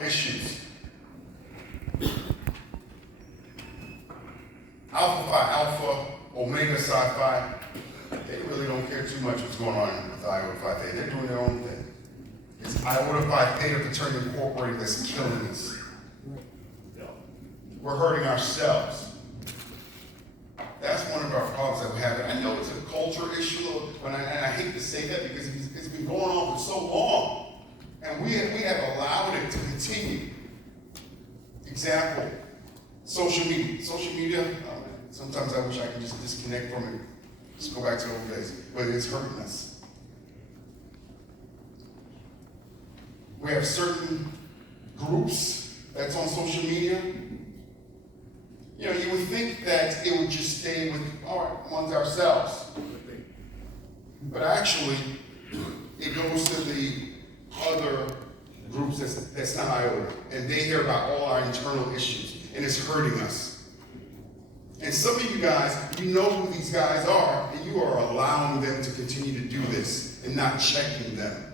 issues. Alpha Phi Alpha, Omega Psi Phi, they really don't care too much what's going on with Iota Phi Theta. They're doing their own thing. It's Iota Phi Theta fraternity incorporated that's killing us. We're hurting ourselves. That's one of our problems that we have. And I know it's a culture issue, and I hate to say that because it's been going on for so long. And we have allowed it to continue. Example, social media. Social media, sometimes I wish I could just disconnect from it. Just go back to the old days. But it's hurting us. We have certain groups that's on social media. You know, you would think that it would just stay with amongst ourselves. But actually, it goes to the other groups that's not Iota. And they hear about all our internal issues. And it's hurting us. And some of you guys, you know who these guys are, and you are allowing them to continue to do this and not checking them.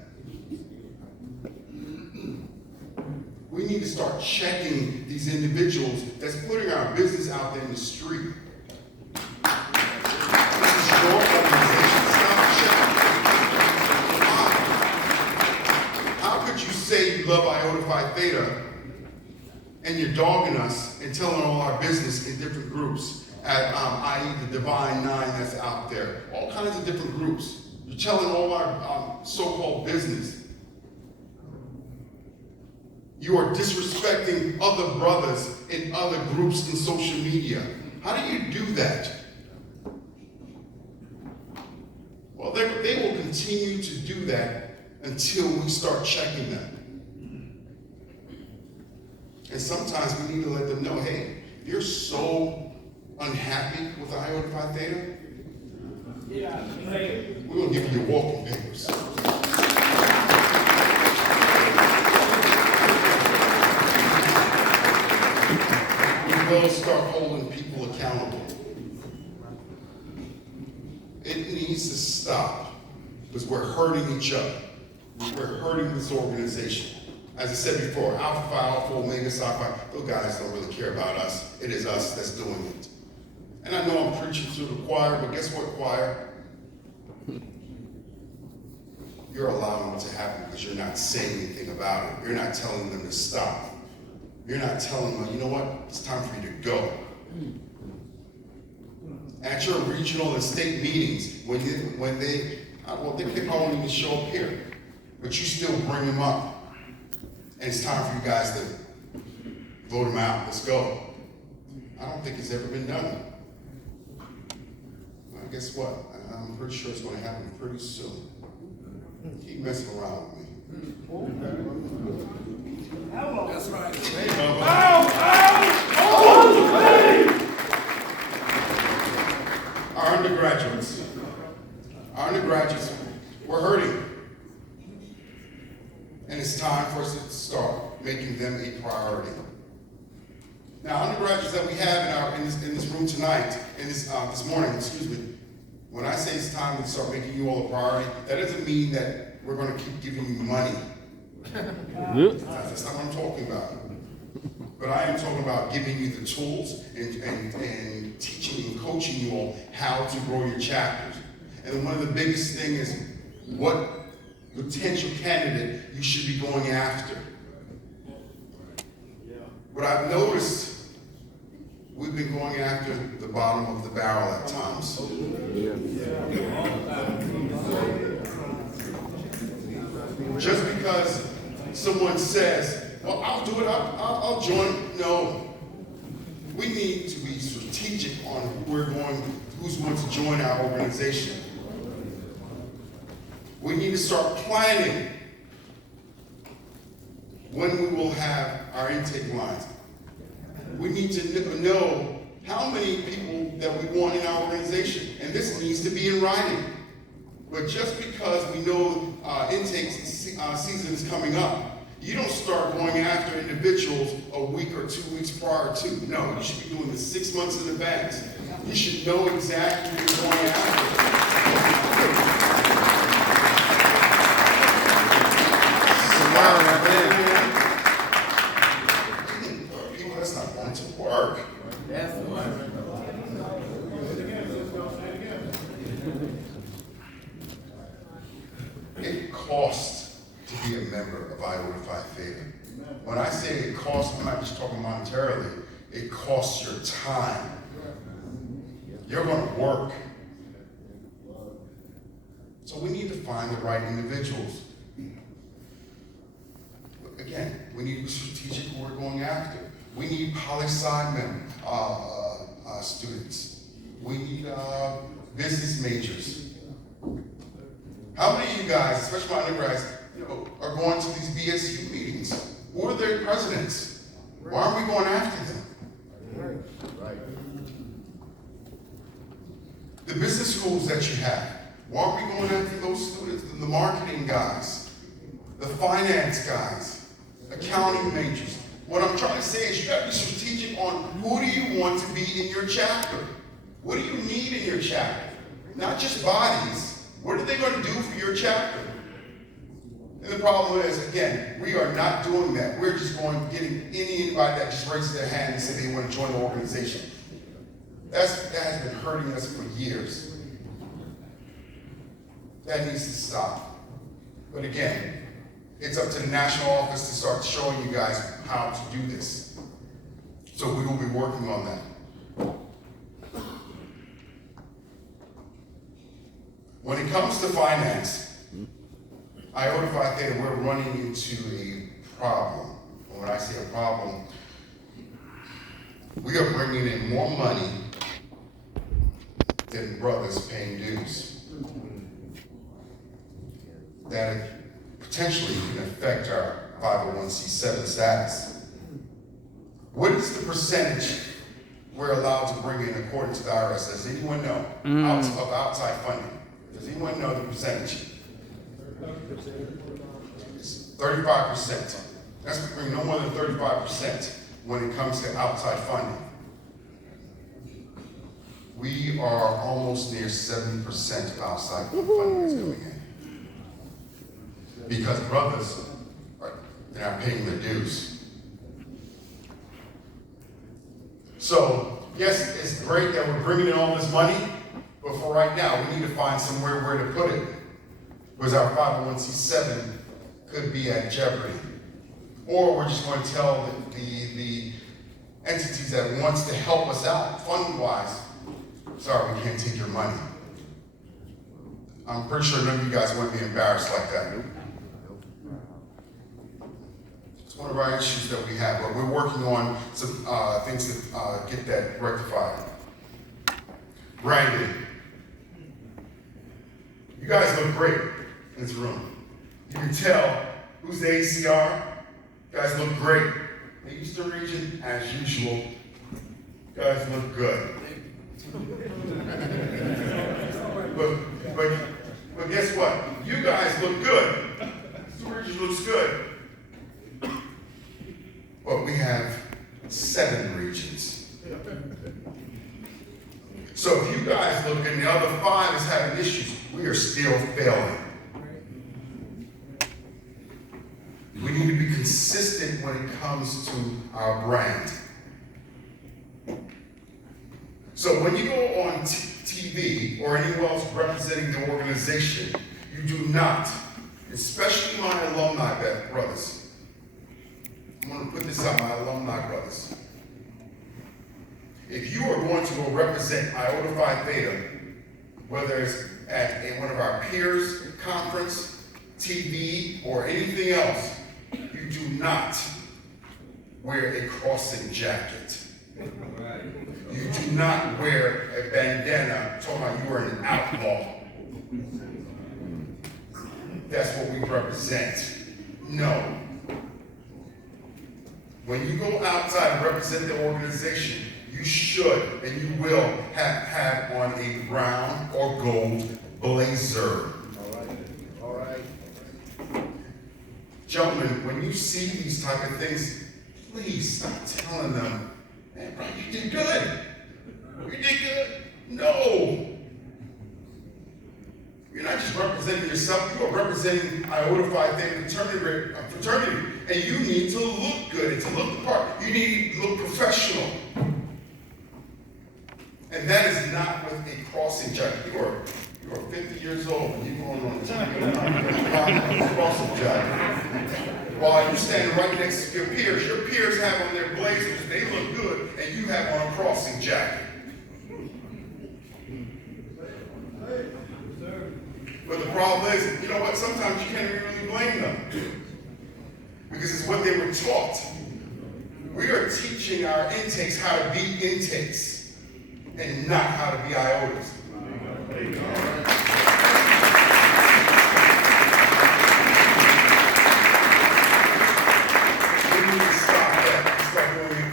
We need to start checking these individuals that's putting our business out there in the street. This is your organization. Stop checking. How could you say you love Iota Phi Theta and you're dogging us and telling all our business in different groups, i.e. the Divine Nine that's out there, all kinds of different groups. You're telling all our so-called business. You are disrespecting other brothers in other groups in social media. How do you do that? Well, they will continue to do that until we start checking them. And sometimes we need to let them know, hey, you're so unhappy with Iota Phi Theta. Yeah. We're going to give you your walking papers. We'll start holding people accountable. It needs to stop because we're hurting each other. We're hurting this organization. As I said before, Alpha Phi, Alpha, Omega, Psi Phi, those guys don't really care about us. It is us that's doing it. And I know I'm preaching to the choir, but guess what, choir? You're allowing it to happen because you're not saying anything about it. You're not telling them to stop. You're not telling them, you know what, it's time for you to go. At your regional and state meetings, when they won't even show up here, but you still bring them up. And it's time for you guys to vote them out. Let's go. I don't think it's ever been done. Well, guess what? I'm pretty sure it's going to happen pretty soon. Keep messing around with me. That's right. Our undergraduates, we're hurting. And it's time for us to start making them a priority. Now, undergraduates that we have in this room tonight, this morning, when I say it's time to start making you all a priority, that doesn't mean that we're going to keep giving you money. That's not what I'm talking about. But I am talking about giving you the tools and teaching and coaching you all how to grow your chapters. And one of the biggest things is what potential candidate you should be going after. What I've noticed, we've been going after the bottom of the barrel at times. Just because someone says, well, I'll do it, I'll join. No. We need to be strategic on who's going to join our organization. We need to start planning when we will have our intake lines. We need to know how many people that we want in our organization, and this needs to be in writing. But just because we know intake season is coming up, you don't start going after individuals a week or 2 weeks prior to. No, you should be doing this 6 months in advance. You should know exactly what you're going after. When I say it costs, I'm not just talking monetarily, it costs your time. You're going to work. So we need to find the right individuals. Again, we need to be strategic who we're going after. We need poli-sci students. We need business majors. How many of you guys, especially my undergrads, are going to these BSU meetings? Who are their presidents? Why aren't we going after them? Right. The business schools that you have, why aren't we going after those students? The marketing guys, the finance guys, accounting majors. What I'm trying to say is you got to be strategic on who do you want to be in your chapter? What do you need in your chapter? Not just bodies. What are they going to do for your chapter? And the problem is, again, we are not doing that. We're just getting anybody that just raises their hand and says they want to join the organization. That has been hurting us for years. That needs to stop. But again, it's up to the national office to start showing you guys how to do this. So we will be working on that. When it comes to finance, Iota Phi Theta, we're running into a problem. And when I say a problem, we are bringing in more money than brothers paying dues. That potentially can affect our 501c7 status. What is the percentage we're allowed to bring in according to the IRS? Does anyone know? Of outside funding. Does anyone know the percentage? It's 35%. That's bringing no more than 35% when it comes to outside funding. We are almost near 70% of outside funding is coming in. Because brothers, they're not paying their dues. So, yes, it's great that we're bringing in all this money, but for right now, we need to find somewhere where to put it. Because our 501c7 could be at jeopardy. Or we're just going to tell the entities that wants to help us out fund-wise, sorry, we can't take your money. I'm pretty sure none of you guys want to be embarrassed like that. It's one of our issues that we have, but we're working on some things to get that rectified. Brandon, you guys look great in this room. You can tell who's the ACR. You guys look great. The Eastern region, as usual, you guys look good. But guess what? You guys look good. Eastern region looks good. But we have 7 regions. So if you guys look and the other 5 is having issues, we are still failing. We need to be consistent when it comes to our brand. So when you go on TV or anywhere else representing the organization, you do not, especially my alumni brothers, I'm going to put this out, my alumni brothers. If you are going to go represent Iota Phi Theta, whether it's at one of our peers' conference, TV, or anything else, you do not wear a crossing jacket. You do not wear a bandana talking about you are an outlaw. That's what we represent. No. When you go outside and represent the organization, you should and you will have on a brown or gold blazer. All right. Gentlemen, when you see these type of things, please stop telling them, man, bro, you did good. You did good. No. You're not just representing yourself, you are representing Iota Phi Theta fraternity. And you need to look good and to look the part. You need to look professional. And that is not with a crossing jacket. You are 50 years old and you're going on TV crossing jacket. While you're standing right next to your peers have on their blazers, they look good, and you have on a crossing jacket. But the problem is, you know what, sometimes you can't really blame them. Because it's what they were taught. We are teaching our intakes how to be intakes, and not how to be Iotas.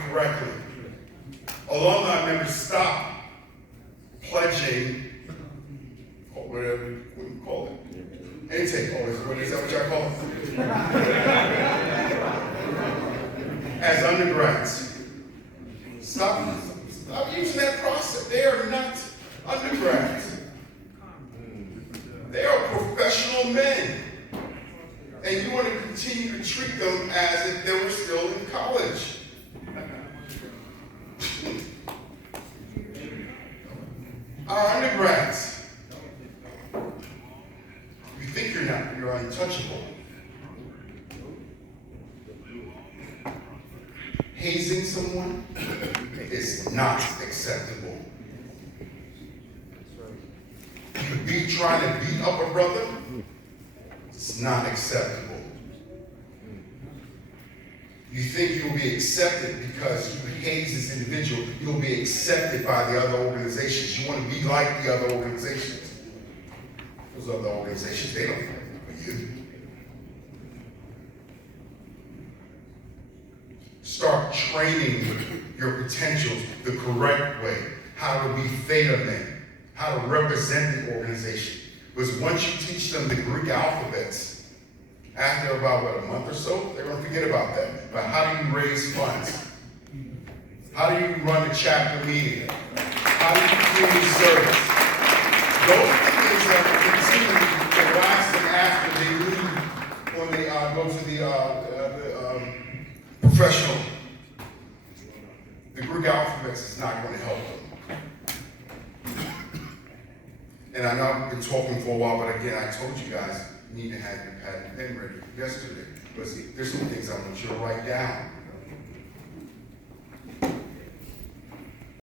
Correctly. Alumni members stop pledging, or whatever you call it, intake, or what is that what y'all call it? As undergrads. Stop using that process. They are not undergrads. They are professional men. And you want to continue to treat them as if they were still in college. Our undergrads, you think you're not, you're untouchable. Hazing someone is not acceptable. You trying to beat up a brother, it's not acceptable. You think you'll be accepted because you haze this individual, you'll be accepted by the other organizations. You want to be like the other organizations. Those other organizations, they don't like you. Start training your potentials the correct way, how to be theta men, how to represent the organization. Because once you teach them the Greek alphabets, after about, a month or so, they're going to forget about that. But how do you raise funds? How do you run a chapter meeting? How do you community service? Those are the things that will continue to last them after they leave, when they go to the professional. The Greek alphabet is not going to help them. And I know I've been talking for a while, but again, I told you guys, you need to have your pad and pen ready yesterday. But see, there's some things I want you to write down.